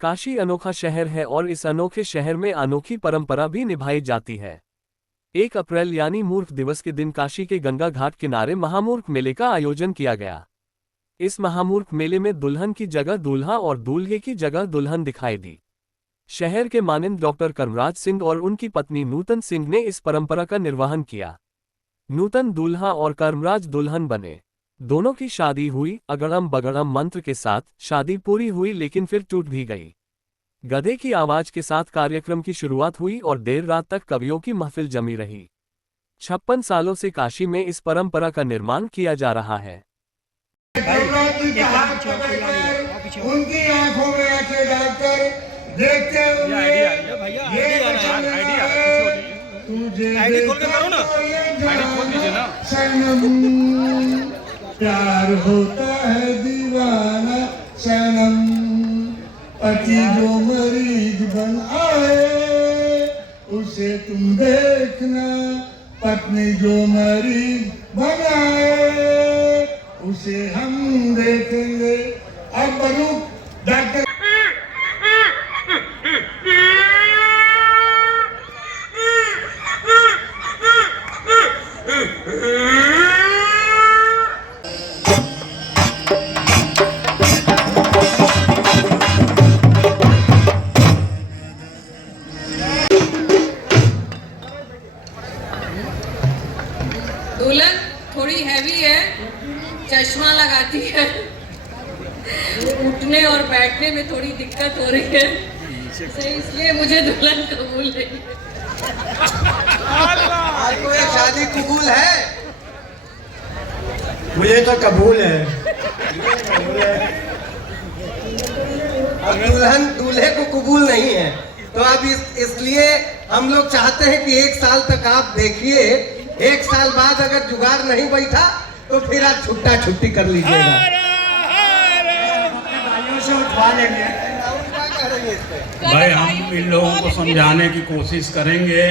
काशी अनोखा शहर है और इस अनोखे शहर में अनोखी परंपरा भी निभाई जाती है। 1 अप्रैल यानी मूर्ख दिवस के दिन काशी के गंगा घाट किनारे महामूर्ख मेले का आयोजन किया गया। इस महामूर्ख मेले में दुल्हन की जगह दूल्हा और दूल्हे की जगह दुल्हन दिखाई दी। शहर के माननीय डॉक्टर कर्मराज सिंह और उनकी पत्नी नूतन सिंह ने इस परंपरा का निर्वहन किया। नूतन दूल्हा और कर्मराज दुल्हन बने। दोनों की शादी हुई। अगड़म बगड़म मंत्र के साथ शादी पूरी हुई, लेकिन फिर टूट भी गई। गधे की आवाज के साथ कार्यक्रम की शुरुआत हुई और देर रात तक कवियों की महफिल जमी रही। 56 सालों से काशी में इस परंपरा का निर्माण किया जा रहा है। उनकी आंखों में आंखें डालकर देखते हुए आईडी खोल के करो ना, आईडी खोल दीजिए ना। सनम प्यार होता है दीवाना सनम, पति जो मरीज बन आए उसे तुम देखना, पत्नी जो मरीज बन आए उसे हम देखेंगे। अब बनू डॉक्टर दुल्हन थोड़ी हैवी है, चश्मा लगाती है, उठने और बैठने में थोड़ी दिक्कत हो रही है, तो इसलिए मुझे दुल्हन कबूल नहीं। आपको ये शादी कबूल है? मुझे तो कबूल है। अब दुल्हन दूल्हे को कबूल नहीं है, तो अब इसलिए हम लोग चाहते हैं कि 1 साल तक आप देखिए। 1 साल बाद अगर जुगाड़ नहीं बैठा तो फिर आप छुट्टी कर लीजिएगा। भाइयों से उठवा लेंगे। भाई हम इन लोगों को समझाने की कोशिश करेंगे,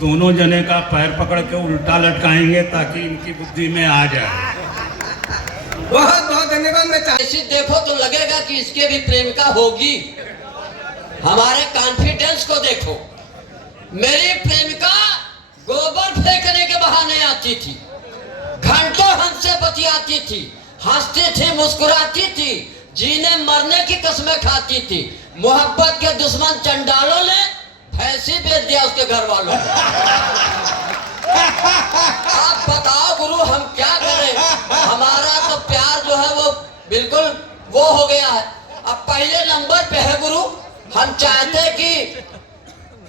दोनों जने का पैर पकड़ के उल्टा लटकाएंगे ताकि इनकी बुद्धि में आ जाए। बहुत बहुत धन्यवाद। मैं ऐसी देखो तो लगेगा कि इसके भी प्रेमिका होगी। हमारे कॉन्फिडेंस को देखो। मेरी प्रेमिका गोबर फेंकने के बहाने आती थी, घंटों हमसे बतियाती थी, हंसती थी, मुस्कुराती थी, जीने मरने की कसमें खाती थी। मोहब्बत के दुश्मन चंडालों ने भैंसी बेच दिया उसके घर वालों को। आप बताओ गुरु हम क्या करें? हमारा तो प्यार जो है वो बिल्कुल वो हो गया है। अब पहले नंबर पे है गुरु, हम चाहते कि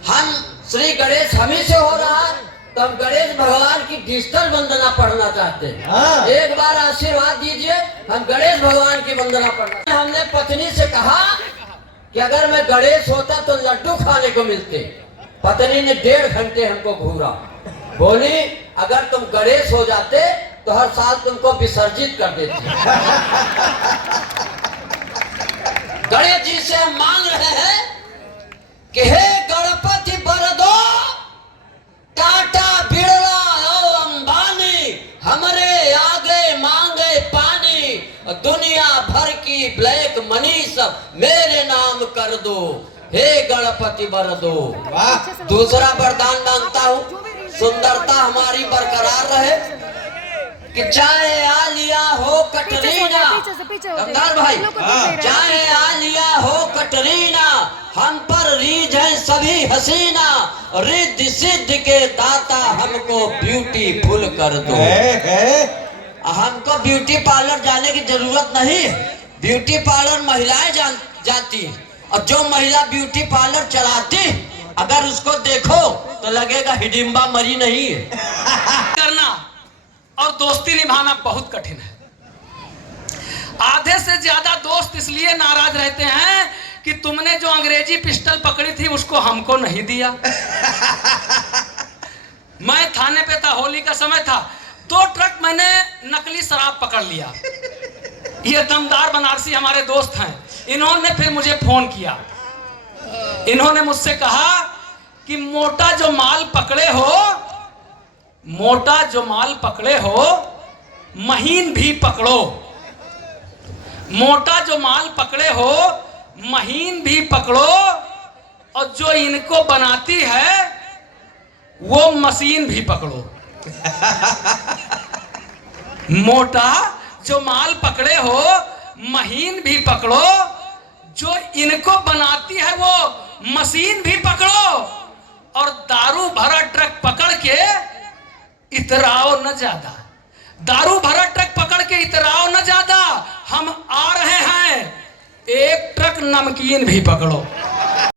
हम श्री गणेश हमी से हो रहा है तो हम गणेश भगवान की डिजिटल वंदना पढ़ना चाहते हैं। एक बार आशीर्वाद दीजिए, हम गणेश भगवान की वंदना पढ़ना। हमने पत्नी से कहा कि अगर मैं गणेश होता तो लड्डू खाने को मिलते। पत्नी ने 1.5 घंटे हमको घूरा, बोली अगर तुम गणेश हो जाते तो हर साल तुमको विसर्जित कर देते। गणेश जी से हम मांग रहे हैं कि हे गणपति बरदो, टाटा बिड़ला और अंबानी हमरे आगे मांगे पानी, दुनिया भर की ब्लैक मनी सब मेरे नाम कर दो, हे गणपति बरदो। दूसरा वरदान मांगता हूँ, सुंदरता हमारी बरकरार रहे, कि चाहे आलिया हो कटरीना, गंगार भाई, चाहे आलिया हो कटरीना, हम पर रीझ है सभी हसीना, रिद्धि सिद्ध के दाता हमको ब्यूटीफुल कर दो। हमको ब्यूटी पार्लर जाने की जरूरत नहीं है, ब्यूटी पार्लर महिलाएं जाती हैं, और जो महिला ब्यूटी पार्लर चलाती अगर उसको देखो तो लगेगा हिडिंबा मरी नहीं है। करना और दोस्ती निभाना बहुत कठिन है। आधे से ज्यादा दोस्त इसलिए नाराज रहते हैं कि तुमने जो अंग्रेजी पिस्टल पकड़ी थी उसको हमको नहीं दिया। मैं थाने पे था, होली का समय था, 2 ट्रक मैंने नकली शराब पकड़ लिया। ये दमदार बनारसी हमारे दोस्त हैं, इन्होंने फिर मुझे फोन किया। इन्होंने मुझसे कहा कि मोटा जो माल पकड़े हो महीन भी पकड़ो, मोटा जो माल पकड़े हो महीन भी पकड़ो और जो इनको बनाती है वो मशीन भी पकड़ो। मोटा जो माल पकड़े हो, महीन भी पकड़ो, जो इनको बनाती है वो मशीन भी पकड़ो, और दारू भरा ट्रक पकड़ के इतराओ न ज्यादा। दारू भरा ट्रक पकड़ के इतराओ न ज्यादा, हम आ रहे हैं, एक ट्रक नमकीन भी पकड़ो।